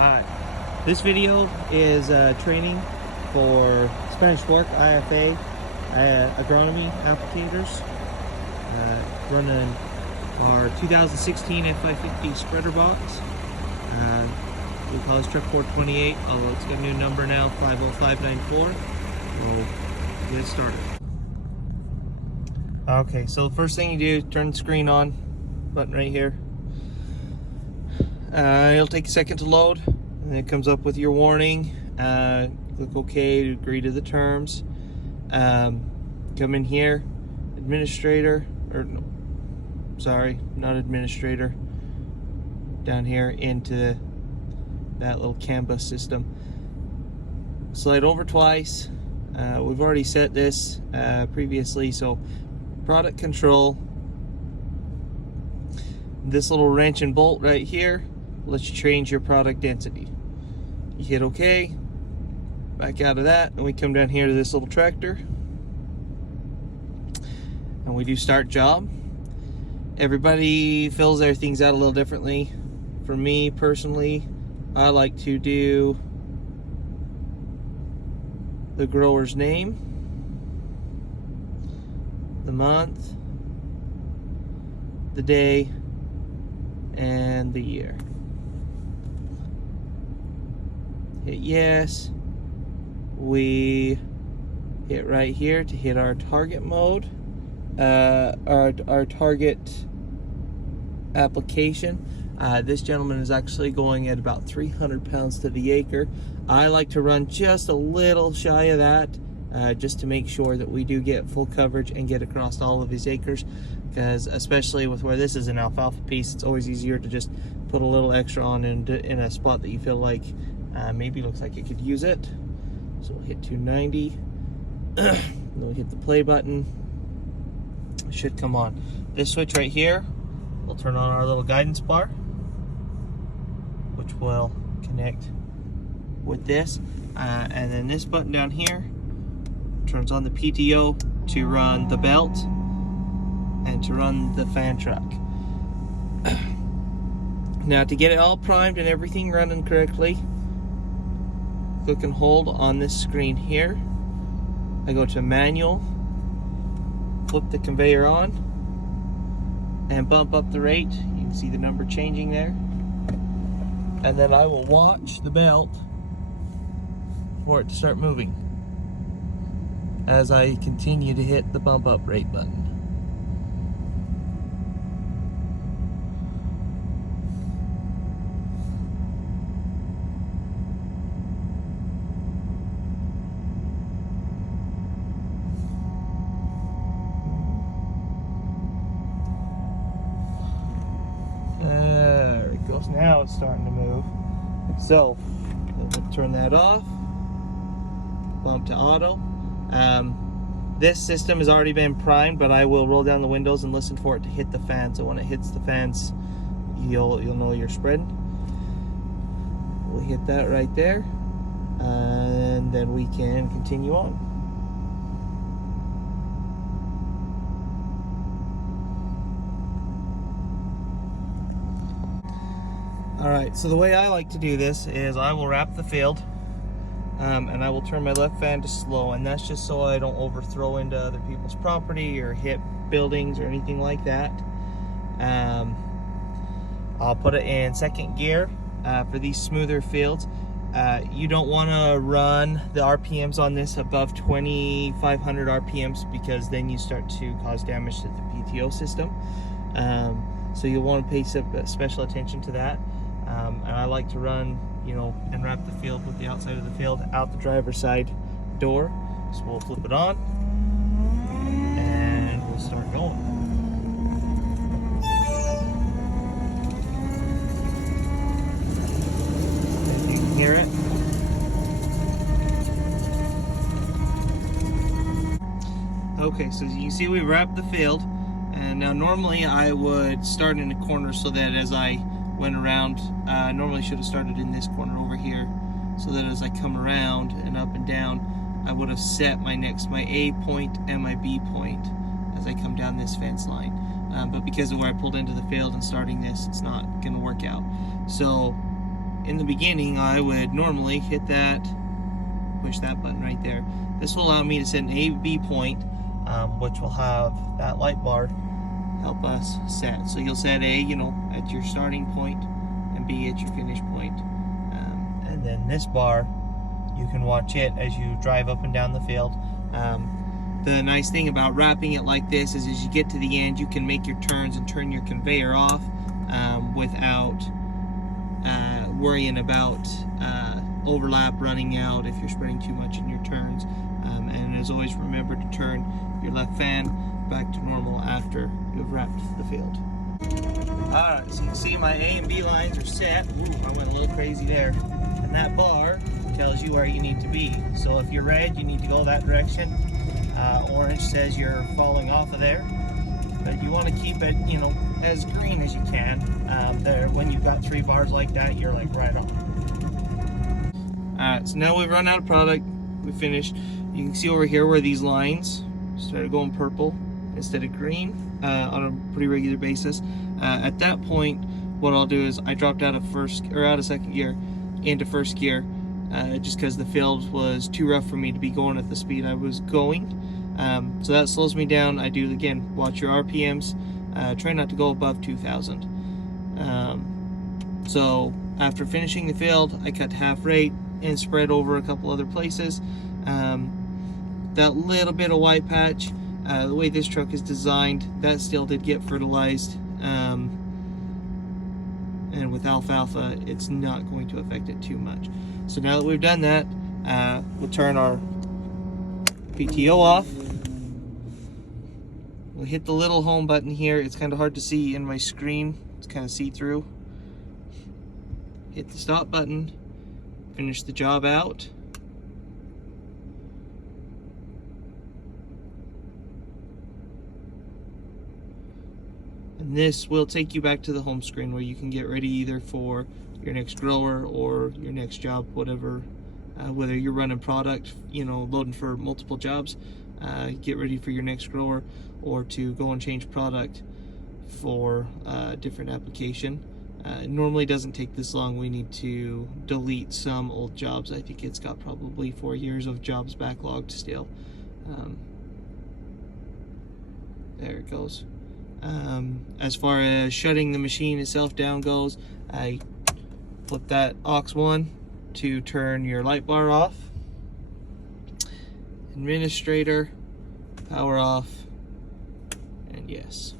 Hi. This video is training for Spanish fork IFA agronomy applicators. Running our 2016 F550 spreader box. We call this truck 428, although it's got a new number now, 50594. We'll get started. Okay, so the first thing you do, turn the screen on, button right here. It'll take a second to load, and it comes up with your warning. Click OK to agree to the terms. Come in here, administrator, or no, sorry, not administrator, down here into that little canvas system. Slide over twice. We've already set this previously, so product control. This little wrench and bolt right here lets you change your product density. You hit OK, back out of that, and we come down here to this little tractor, and we do start job. Everybody fills their things out a little differently. For me personally, I like to do the grower's name, the month, the day, and the year. Hit yes. We hit right here to hit our target mode, our target application. This gentleman is actually going at about 300 pounds to the acre. I like to run just a little shy of that, just to make sure that we do get full coverage and get across all of his acres, because especially with where this is an alfalfa piece, it's always easier to just put a little extra on in a spot that you feel like maybe looks like you could use it. So we'll hit 290, then we'll hit the play button. It should come on. This switch right here, we'll turn on our little guidance bar, which will connect with this, and then this button down here turns on the PTO to run the belt and to run the fan truck. Now, to get it all primed and everything running correctly, click and hold on this screen here. I go to manual, flip the conveyor on, and bump up the rate. You can see the number changing there. And then I will watch the belt for it to start moving as I continue to hit the bump up rate button. There it goes. Now it's starting to move. So we'll turn that off, bump to auto. This system has already been primed, but I will roll down the windows and listen for it to hit the fan. So when it hits the fans, you'll know you're spreading. We'll hit that right there, and then we can continue on. Alright, so the way I like to do this is I will wrap the field, and I will turn my left fan to slow, and that's just so I don't overthrow into other people's property or hit buildings or anything like that. I'll put it in second gear for these smoother fields. You don't want to run the RPMs on this above 2,500 RPMs, because then you start to cause damage to the PTO system. So you'll want to pay special attention to that. And I like to run, and wrap the field with the outside of the field out the driver's side door. So we'll flip it on, and we'll start going. And you can hear it. Okay, so you see we wrapped the field, and now normally I would start in a corner so that as I went around, I normally should have started in this corner over here, so that as I come around and up and down, I would have set my A point and my B point as I come down this fence line. But because of where I pulled into the field and starting this, it's not going to work out. So in the beginning, I would normally hit that, push that button right there. This will allow me to set an A-B point, which will have that light bar help us set. So you'll set A, you know, at your starting point, and B at your finish point. And then this bar, you can watch it as you drive up and down the field. The nice thing about wrapping it like this is as you get to the end, you can make your turns and turn your conveyor off without worrying about overlap running out if you're spreading too much in your turns. And as always, remember to turn your left fan back to normal after you've wrapped the field. Alright, so you can see my A and B lines are set. Ooh, I went a little crazy there. And that bar tells you where you need to be. So if you're red, you need to go that direction. Orange says you're falling off of there. But you want to keep it, you know, as green as you can. There, when you've got 3 bars like that, you're like right on. Alright, so now we've run out of product. We finished. You can see over here where these lines started going purple instead of green on a pretty regular basis. At that point, what I'll do is I dropped out of second gear into first gear, just because the field was too rough for me to be going at the speed I was going. So that slows me down. I do, again, watch your RPMs. Try not to go above 2,000. So after finishing the field, I cut to half rate and spread over a couple other places. That little bit of white patch, the way this truck is designed, that still did get fertilized. And with alfalfa, it's not going to affect it too much. So now that we've done that, we'll turn our PTO off. We'll hit the little home button here. It's kind of hard to see in my screen. It's kind of see-through. Hit the stop button. Finish the job out. And this will take you back to the home screen where you can get ready either for your next grower or your next job, whatever, whether you're running product, you know, loading for multiple jobs, get ready for your next grower, or to go and change product for a different application. It normally doesn't take this long. We need to delete some old jobs. I think it's got probably 4 years of jobs backlogged still. There it goes. As far as shutting the machine itself down goes, I flip that aux 1 to turn your light bar off. Administrator, power off, and yes.